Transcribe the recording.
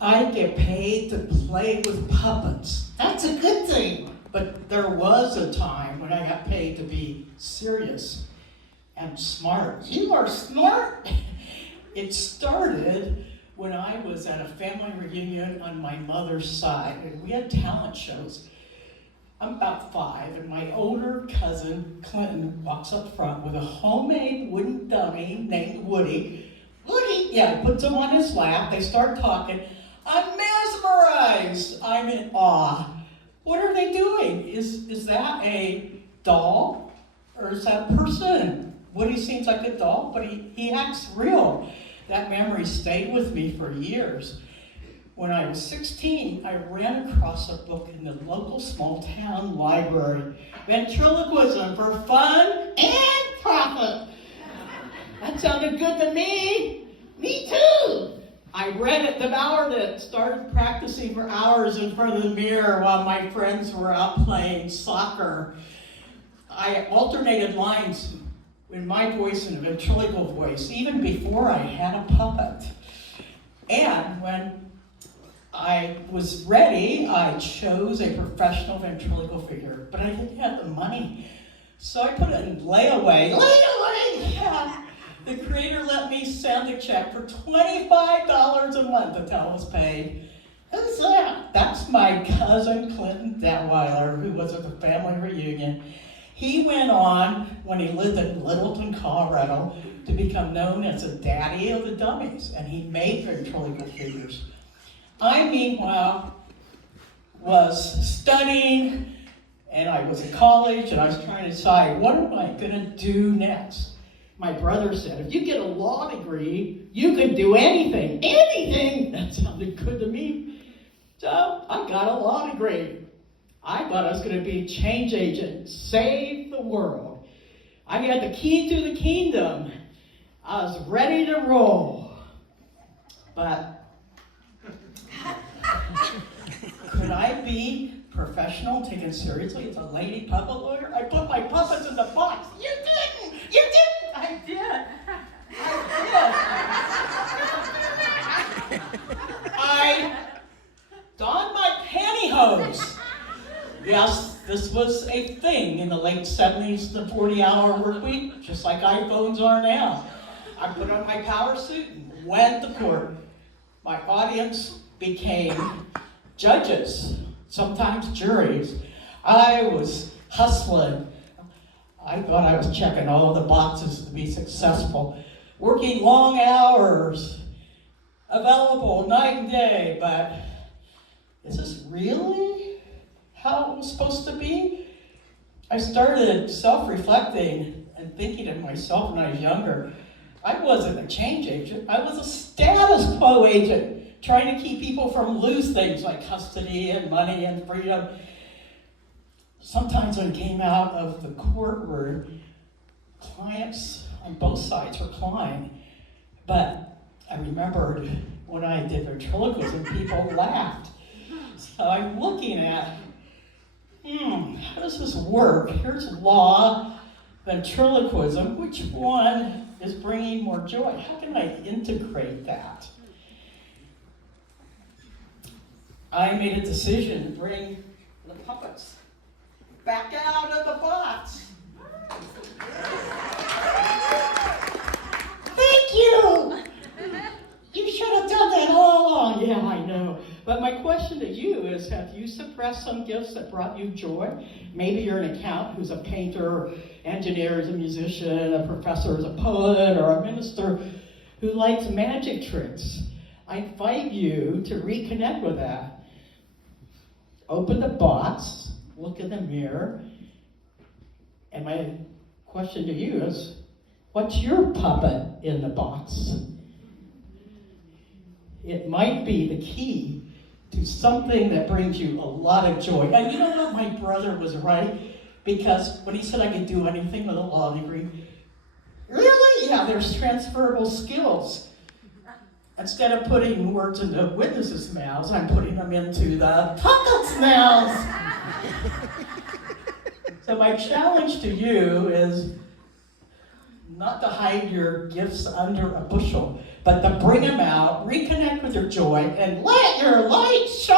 I get paid to play with puppets. That's a good thing. But there was a time when I got paid to be serious and smart. You are smart? It started when I was at a family reunion on my mother's side, and we had talent shows. I'm about 5, and my older cousin, Clinton, walks up front with a homemade wooden dummy named Woody. Woody, yeah, puts him on his lap. They start talking. I'm mesmerized. I'm in awe. What are they doing? Is that a doll, or is that a person? Woody seems like a doll, but he acts real. That memory stayed with me for years. When I was 16, I ran across a book in the local small town library. Ventriloquism for fun and profit. That sounded good to me. Me too. I read it, devoured it, started practicing for hours in front of the mirror while my friends were out playing soccer. I alternated lines in my voice and a ventriloquial voice, even before I had a puppet. And when I was ready, I chose a professional ventriloquial figure, but I didn't have the money. So I put it in layaway. Layaway! Yeah. The creator let me send a check for $25 a month until it was paid. Who's that? That's my cousin Clinton Detweiler, who was at the family reunion. He went on, when he lived in Littleton, Colorado, to become known as the daddy of the dummies, and he made ventriloquial figures. I, meanwhile, was studying, and I was in college, and I was trying to decide, what am I going to do next? My brother said, if you get a law degree, you can do anything. Anything! That sounded good to me. So I got a law degree. I thought I was going to be a change agent, save the world. I had the key to the kingdom. I was ready to roll. But could I be professional, taken seriously as a lady puppet lawyer? I put my puppets in the box. You didn't! You didn't! I did. I donned my pantyhose. Yes, this was a thing in the late 70s, the 40-hour work week, just like iPhones are now. I put on my power suit and went to court. My audience became judges, sometimes juries. I was hustling. I thought I was checking all the boxes to be successful, working long hours, available night and day, but is this really how it was supposed to be? I started self-reflecting and thinking of myself when I was younger. I wasn't a change agent. I was a status quo agent, trying to keep people from lose things like custody and money and freedom. Sometimes when it came out of the courtroom, clients on both sides were crying. But I remembered when I did ventriloquism, people laughed. So I'm looking at, how does this work? Here's law, ventriloquism. Which one is bringing more joy? How can I integrate that? I made a decision to bring the puppets back out of the box. Thank you! You should have done that all along. Yeah, I know. But my question to you is, have you suppressed some gifts that brought you joy? Maybe you're an accountant who's a painter, engineer is a musician, a professor is a poet, or a minister who likes magic tricks. I invite you to reconnect with that. Open the box, look in the mirror, and my question to you is, what's your puppet in the box? It might be the key to something that brings you a lot of joy. And you know what? My brother was right, because when he said I could do anything with a law degree, really? Yeah, there's transferable skills. Instead of putting words into witnesses' mouths, I'm putting them into the puppets' mouths. So my challenge to you is not to hide your gifts under a bushel, but to bring them out, reconnect with with your joy and let your light shine.